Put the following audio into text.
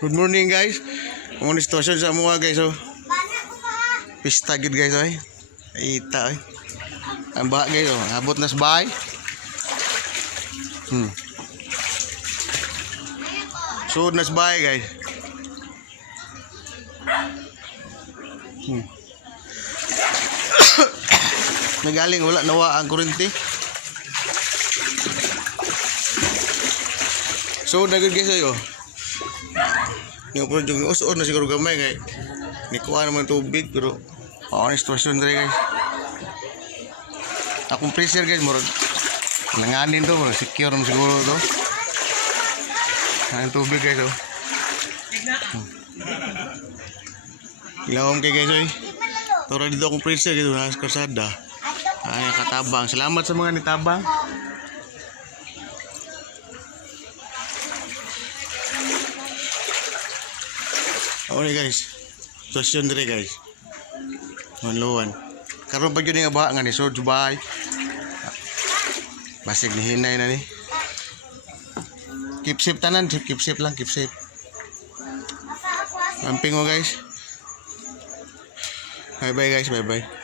Good morning guys. Ang sitwasyon sa mga guys oh. Pista gid guys oh. Ita eh. Ang baha guys oh. Abot na sa bahay. Suod na sa bahay guys. Nagaling wala nawa ang kuryente. So dagdag guys ayo. Yung project ni usod na siguro gamay kay nikuha naman tubig pero ang sitwasyon dre guys. Akong pressure guys murag nanganin to murag secure na siguro to. Ang tubig guys oh. Ilawom kay guys oy. Tora dito akong pressure guys na kasada. Ay katabang. Salamat sa mga nitabang. Okay guys, sitwasyon dire guys. Manluwan. Karon pa gyud nga baha nga ni sod subay. Basig ni hinay na ni. Keep safe tanan, keep safe lang, keep safe. Amping mo guys. Bye bye guys, bye bye.